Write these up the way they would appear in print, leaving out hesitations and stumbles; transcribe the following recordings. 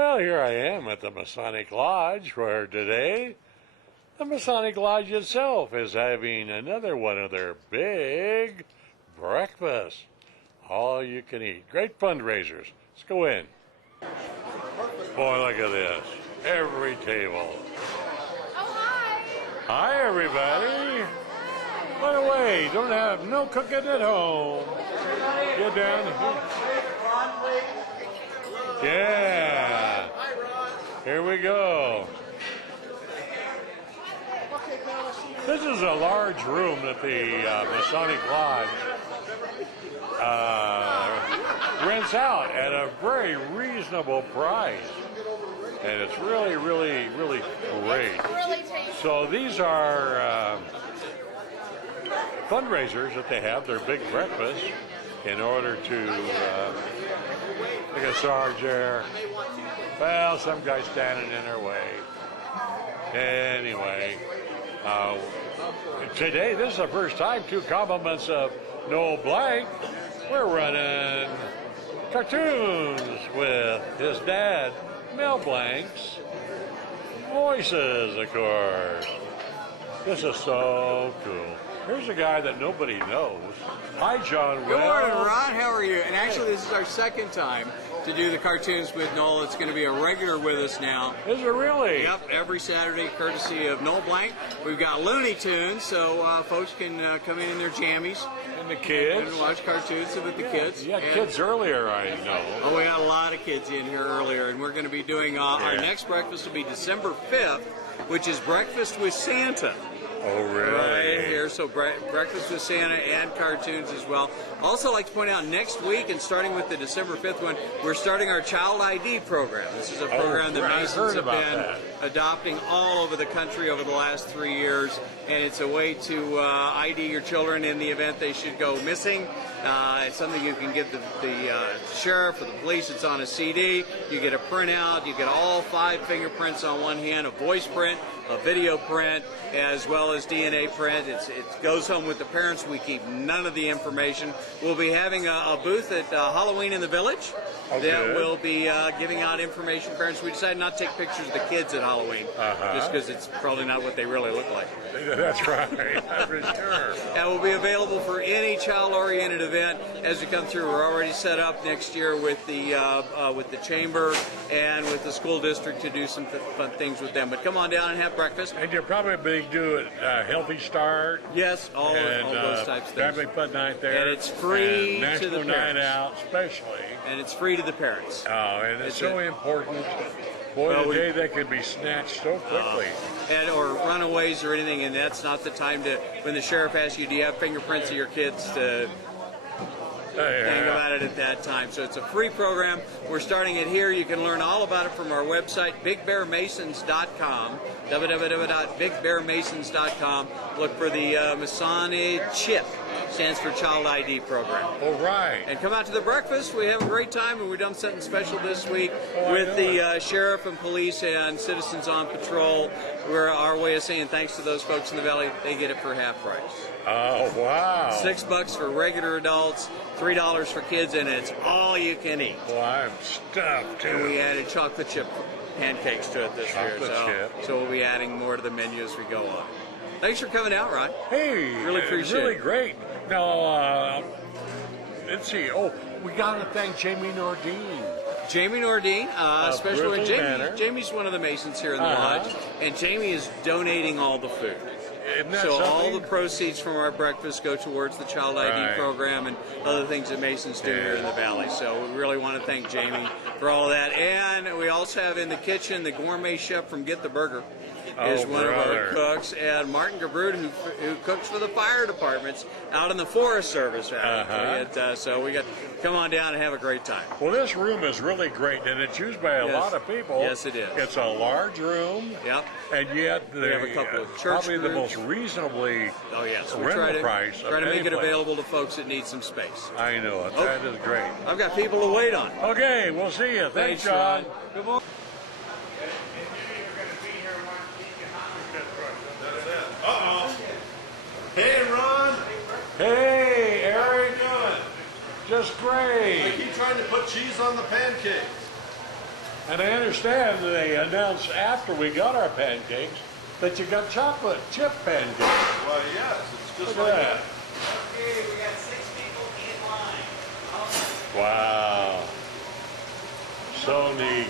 Well, here I am at the Masonic Lodge, where today the Masonic Lodge itself is having another one of their big breakfasts. All you can eat. Great fundraisers. Let's go in. Boy, look at this. Every table. Oh, hi. Hi, everybody. By the way, don't have no cooking at home. Get down here. Yeah. Here we go. This is a large room that the Masonic Lodge rents out at a very reasonable price. And it's really, really, really great. So these are fundraisers that they have, their big breakfast, in order to, like a Sarge there. Well, some guy standing in their way. Anyway, today, this is the first time, two compliments of Noel Blank. We're running cartoons with his dad, Mel Blank's voices, of course. This is so cool. Here's a guy that nobody knows. Hi, John. Good morning, Ron. How are you? And actually, this is our second time to do the cartoons with Noel. It's going to be a regular with us now. Is it really? Yep, every Saturday, courtesy of Noel Blank. We've got Looney Tunes, so folks can come in their jammies. And the kids. And watch cartoons with the kids. Yeah, kids earlier, I know. Oh, we got a lot of kids in here earlier, and we're going to be doing, our next breakfast will be December 5th, which is Breakfast with Santa. Oh, really? Right here, so Breakfast with Santa and cartoons as well. Also, like to point out, next week, and starting with the December 5th one, we're starting our Child ID program. This is a program that Masons have been adopting all over the country over the last 3 years, and it's a way to ID your children in the event they should go missing. It's something you can give the sheriff or the police. It's on a CD. You get a printout. You get all 5 fingerprints on one hand, a voice print, a video print, as well as DNA print. It goes home with the parents. We keep none of the information. We'll be having a booth at Halloween in the Village that will be giving out information. Parents, we decided not to take pictures of the kids at Halloween, just because it's probably not what they really look like. That's right, for sure. And will be available for any child-oriented event as we come through. We're already set up next year with the chamber and with the school district to do some fun things with them. But come on down and have breakfast. And you'll probably do a Healthy Start. Yes, all those types of things. Family Fun Night there. And it's free and to the National parents. Night Out, especially. And it's free to the parents. Oh, and it's so important. Boy, today they could be snatched so quickly. Or runaways or anything, and that's not the time to, when the sheriff asks you, do you have fingerprints of your kids, to think about it at that time. So it's a free program. We're starting it here. You can learn all about it from our website, BigBearMasons.com, www.BigBearMasons.com. Look for the Masonic CHIP. Stands for Child ID program. Oh, right. And come out to the breakfast. We have a great time, and we've done something special this week with the sheriff and police and citizens on patrol. We're our way of saying thanks to those folks in the valley. They get it for half price. Oh, wow. $6 for regular adults, $3 for kids, and it's all you can eat. Well, I'm stuffed, too. And we added chocolate chip pancakes to it this year. So we'll be adding more to the menu as we go on. Thanks for coming out, Ron. Hey, really appreciate it. Really great. Now, let's see. Oh, we got to thank Jamie Nordine. Jamie Nordine, especially Jamie's one of the Masons here in the lodge, and Jamie is donating all the food. So all the proceeds from our breakfast go towards the Child ID program and other things that Masons do here in the Valley. So we really want to thank Jamie for all of that. And we also have in the kitchen the gourmet chef from Get the Burger. Is one of our cooks, and Martin Gabrud, who cooks for the fire departments out in the Forest Service. So we got to come on down and have a great time. Well, this room is really great, and it's used by a lot of people. Yes, it is. It's a large room. Yep. And yet, we have a couple of church probably groups. the most reasonably rental price. Try to make it available to folks that need some space. I know it. That is great. I've got people to wait on. Okay, we'll see you. Thanks, John. Good morning. Hey, Ron. Hey, Eric. How you doing? Just great. I keep trying to put cheese on the pancakes. And I understand they announced after we got our pancakes that you got chocolate chip pancakes. Well, yes, it's just Look like at that. Okay, we got 6 people in line. Wow. So neat.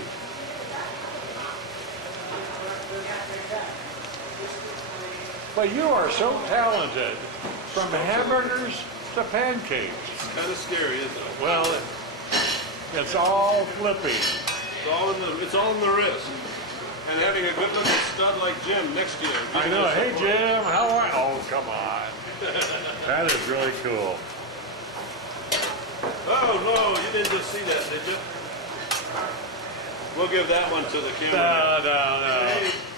But you are so talented, from hamburgers to pancakes. It's kind of scary, isn't it? Well, it's all flippy. It's all in the wrist. And having a good looking stud like Jim next to you. I know. Hey, Jim, how are you? Oh, come on. That is really cool. Oh, no, you didn't just see that, did you? We'll give that one to the No, camera. no.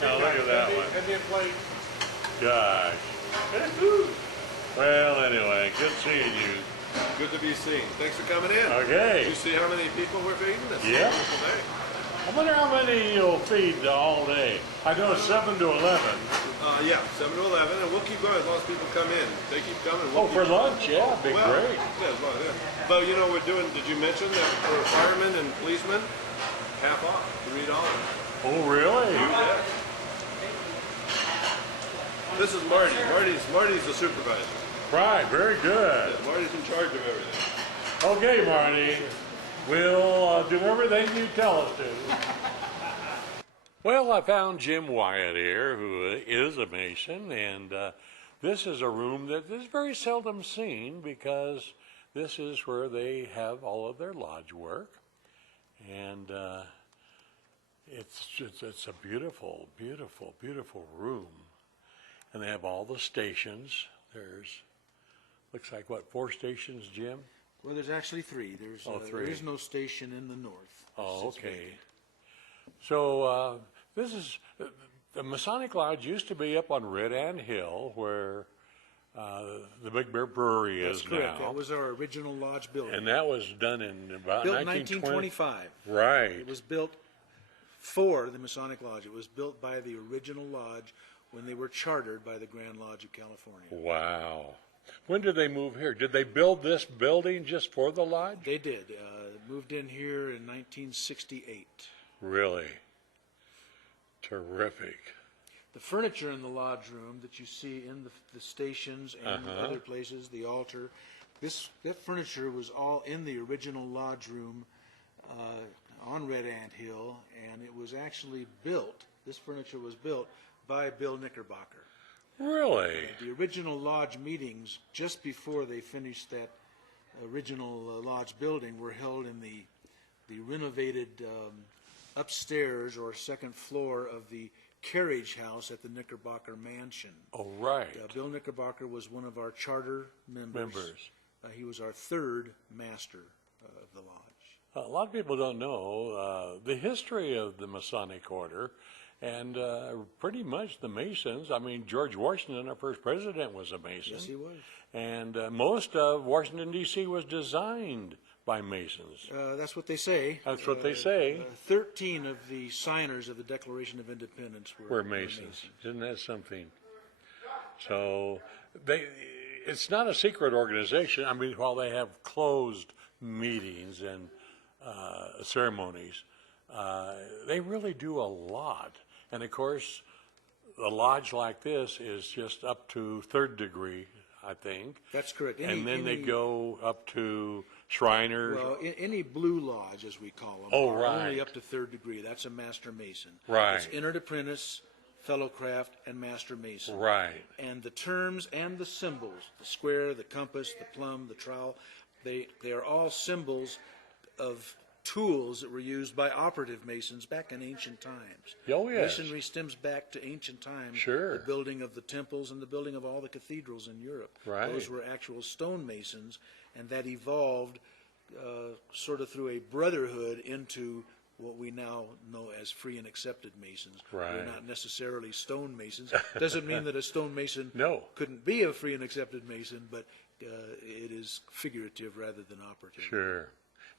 No, look at that one. Hand me a plate. Gosh. And food. Well, anyway, good seeing you. Good to be seen. Thanks for coming in. Okay. Did you see how many people we're feeding this Yeah. wonderful day? I wonder how many you'll feed all day. I know it's 7 to 11. Yeah, 7 to 11, and we'll keep going as long as people come in. If they keep coming. Oh, We'll for keep lunch, yeah, be Well, great. Yeah, as long as, yeah. But you know, we're doing, did you mention that for firemen and policemen, half off, $3. Oh, really? Yeah. This is Marty. Marty's the supervisor. Right, very good. Yeah, Marty's in charge of everything. Okay, Marty. We'll do everything you tell us to. Well, I found Jim Wyatt here, who is a Mason, and this is a room that is very seldom seen because this is where they have all of their lodge work, and it's a beautiful, beautiful, beautiful room, and they have all the stations. There's looks like what, 4 stations, Jim? Well, there's actually 3. There's 3. There is no station in the north. Oh, okay. So this is the Masonic Lodge used to be up on Red Ant Hill, where the Big Bear Brewery is That's correct. now. That was our original lodge building. And that was done in about Built in 1925. 1925. Right. It was built for the Masonic Lodge. It was built by the original lodge when they were chartered by the Grand Lodge of California. Wow. When did they move here? Did they build this building just for the lodge? They did. Moved in here in 1968. Really? Terrific. The furniture in the lodge room that you see in the stations and other places, the altar, that furniture was all in the original lodge room on Red Ant Hill, and it was actually built, this furniture was built by Bill Knickerbocker. Really? The original lodge meetings, just before they finished that original lodge building, were held in the renovated upstairs or second floor of the carriage house at the Knickerbocker Mansion. Oh, right. Bill Knickerbocker was one of our charter members. He was our 3rd master of the lodge. A lot of people don't know the history of the Masonic Order, and pretty much the Masons. I mean, George Washington, our first president, was a Mason. Yes, he was. And most of Washington, D.C. was designed by Masons. That's what they say. That's what they say. 13 of the signers of the Declaration of Independence were Masons. Isn't that something? So it's not a secret organization. I mean, while they have closed meetings and ceremonies, they really do a lot. And of course, a lodge like this is just up to 3rd degree, I think. That's correct. And then they go up to Shriners. Well, any blue lodge, as we call them, Oh, are right. only up to 3rd degree. That's a Master Mason. Right. It's entered apprentice, fellowcraft, and Master Mason. Right. And the terms and the symbols, the square, the compass, the plumb, the trowel, they are all symbols of tools that were used by operative Masons back in ancient times. Oh, yes. Masonry stems back to ancient times. Sure. The building of the temples and the building of all the cathedrals in Europe. Right. Those were actual stonemasons, and that evolved sort of through a brotherhood into what we now know as free and accepted Masons. Right. We're not necessarily stonemasons. Doesn't mean that a stonemason No. couldn't be a free and accepted Mason, but it is figurative rather than operative. Sure.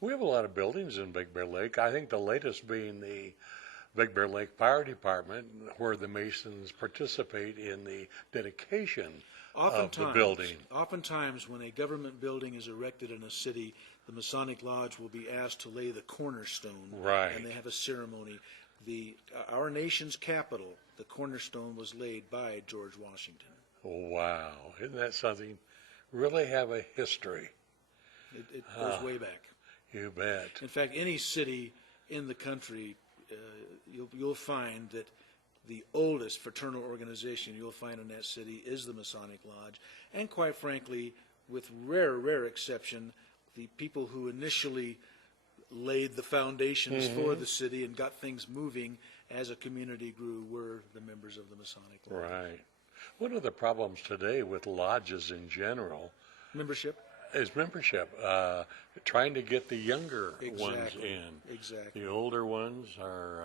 We have a lot of buildings in Big Bear Lake. I think the latest being the Big Bear Lake Fire Department, where the Masons participate in the dedication of the building. Oftentimes, when a government building is erected in a city, the Masonic Lodge will be asked to lay the cornerstone. Right. And they have a ceremony. Our nation's capital, the cornerstone was laid by George Washington. Wow. Isn't that something? Really have a history. It goes way back. You bet. In fact, any city in the country, you'll find that the oldest fraternal organization you'll find in that city is the Masonic Lodge. And quite frankly, with rare exception, the people who initially laid the foundations for the city and got things moving as a community grew were the members of the Masonic Lodge. Right. One of the problems today with lodges in general Membership? is membership. Trying to get the younger ones Exactly. in. Exactly. The older ones are,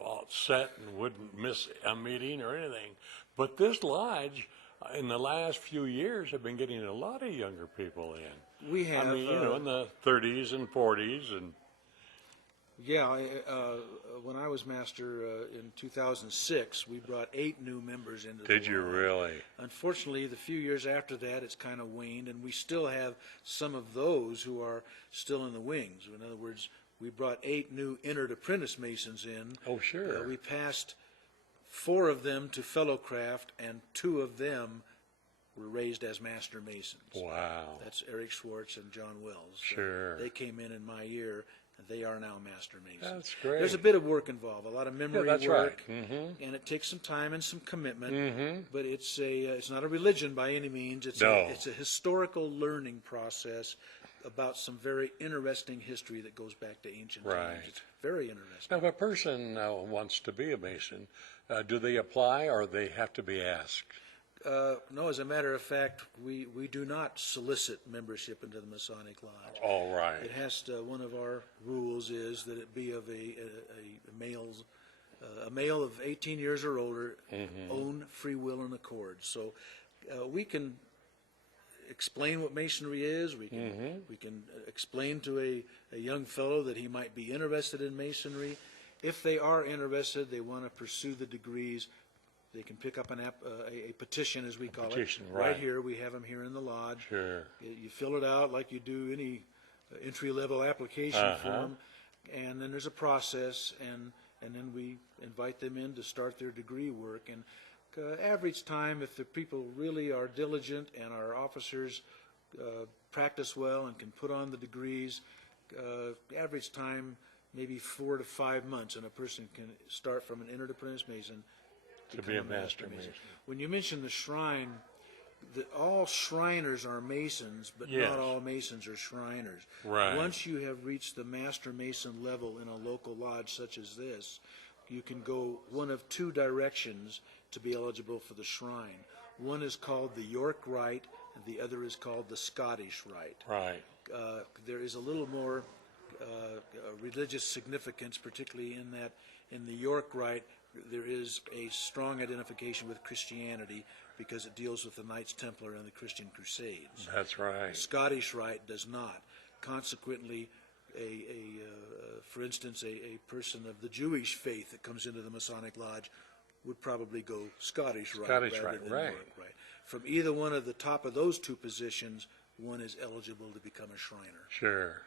all set and wouldn't miss a meeting or anything. But this lodge, in the last few years, have been getting a lot of younger people in. We have. I mean, in the 30s and 40s and. Yeah, when I was master in 2006, we brought 8 new members into the Did you lodge. really? Unfortunately, the few years after that, it's kind of waned, and we still have some of those who are still in the wings. In other words, we brought 8 new entered apprentice Masons in. Oh, sure. We passed 4 of them to fellowcraft, and 2 of them were raised as master Masons. Wow. That's Eric Schwartz and John Wells. Sure. They came in my year, and they are now master Masons. That's great. There's a bit of work involved, a lot of memory that's work, right. and it takes some time and some commitment. But it's not a religion by any means. It's a historical learning process about some very interesting history that goes back to ancient Right. times. It's very interesting. Now, if a person wants to be a Mason, do they apply or they have to be asked? No, as a matter of fact, we do not solicit membership into the Masonic Lodge. All right. It has to. One of our rules is that it be of a male of 18 years or older, own free will and accord. So we can explain what Masonry is. We can explain to a young fellow that he might be interested in Masonry. If they are interested, they want to pursue the degrees. They can pick up a petition, as we call it. Right here. We have them here in the lodge. Sure. You fill it out like you do any entry-level application form, and then there's a process, and then we invite them in to start their degree work. And average time, if the people really are diligent and our officers practice well and can put on the degrees, average time maybe 4 to 5 months, and a person can start from an entered apprentice Mason To be a master Mason. When you mention the shrine, all Shriners are Masons, but Yes. not all Masons are Shriners. Right. Once you have reached the Master Mason level in a local lodge such as this, you can go one of 2 directions to be eligible for the shrine. One is called the York Rite, and the other is called the Scottish Rite. Right. There is a little more religious significance, particularly in that in the York Rite, there is a strong identification with Christianity because it deals with the Knights Templar and the Christian Crusades. That's right. The Scottish Rite does not. Consequently, for instance, a person of the Jewish faith that comes into the Masonic Lodge would probably go Scottish Rite rather than right. York Rite. From either one of the top of those 2 positions, one is eligible to become a Shriner. Sure.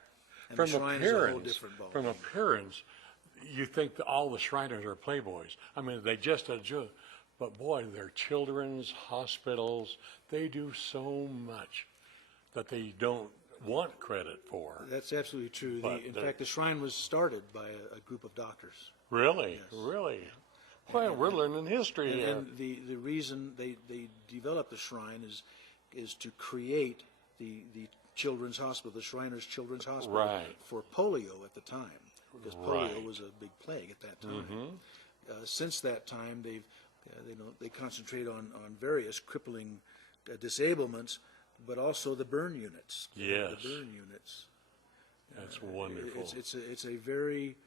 And the shrine is a whole different ballgame. From appearance, you think that all the Shriners are playboys. I mean, they just a joke. But boy, they're children's hospitals. They do so much that they don't want credit for. That's absolutely true. But In fact, the shrine was started by a group of doctors. Really? Yes. Really? Well, we're learning history here. And the reason they developed the shrine is to create the children's hospital, the Shriners Children's Hospital, Right. for polio at the time, because polio Right. was a big plague at that time. Since that time, they concentrate on various crippling disablements, but also the burn units. Yes. The burn units. That's wonderful. It's a very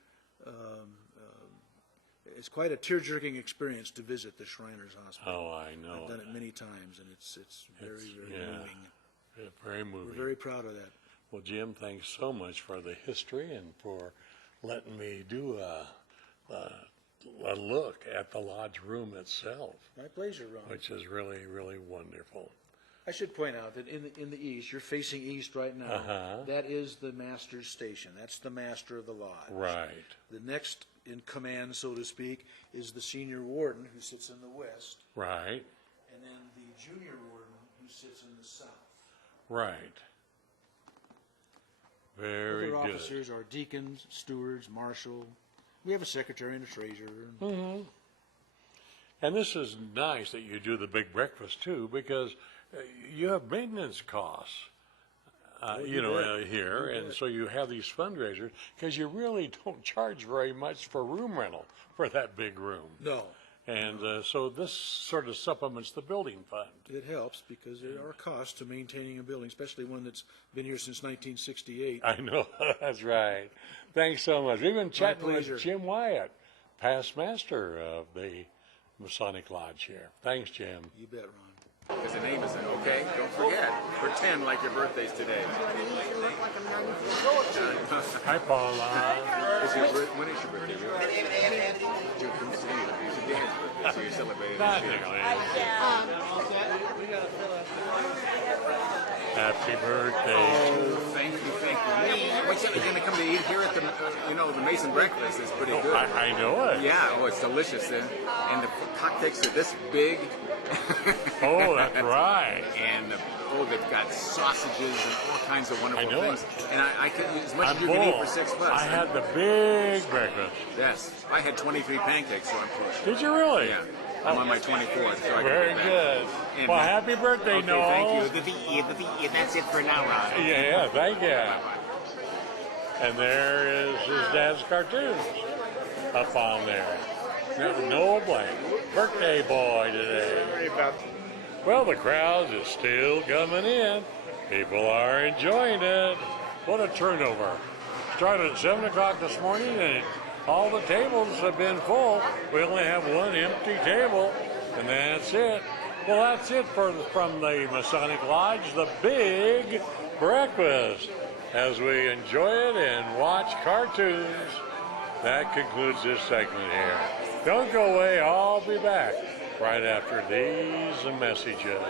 it's quite a tear-jerking experience to visit the Shriners Hospital. Oh, I know. I've done it many times, and it's very moving. Very moving. We're very proud of that. Well, Jim, thanks so much for the history and for letting me do a look at the lodge room itself, My pleasure, Ron. which is really, really wonderful. I should point out that in the east, you're facing east right now. That is the master's station. That's the master of the lodge. Right. The next in command, so to speak, is the senior warden who sits in the west, Right. and then the junior warden who sits in the south. Right. Very Other good. officers are deacons, stewards, marshal. We have a secretary and a treasurer. And this is nice that you do the big breakfast too, because you have maintenance costs, here, and so you have these fundraisers because you really don't charge very much for room rental for that big room. No. And so this sort of supplements the building fund. It helps because there are costs to maintaining a building, especially one that's been here since 1968. I know, that's right. Thanks so much. We've been chatting pleasure. with Jim Wyatt, past master of the Masonic Lodge here. Thanks, Jim. You bet, Ron. Because the name isn't okay. Don't forget. Pretend like your birthday's today. Hi, Paula. When is your birthday? June 16th. It's your dad's birthday, so you're celebrating this Not year. Happy birthday. Oh, thank you. What's it going to come to eat here at the, the Mason breakfast is pretty good. I know it. Yeah, it's delicious. And the cocktails are this big. Oh, that's right. And they've got sausages and all kinds of wonderful I know things. And I can as much I'm as you can eat full. for $6. I had the big breakfast. Yes, I had 23 pancakes, so I'm full. Did you really? Yeah, I'm on my 24th, so I Very can get good. And, Well, happy birthday, okay, Noel. thank you. That's it for now, Ron. Yeah, thank you. Bye-bye. And there is his dad's cartoons up on there. Noel Blank, birthday boy today. Well, the crowd is still coming in. People are enjoying it. What a turnover. Started at 7 o'clock this morning and all the tables have been full. We only have one empty table, and that's it. Well, that's it from the Masonic Lodge, the big breakfast. As we enjoy it and watch cartoons, that concludes this segment here. Don't go away. I'll be back right after these messages.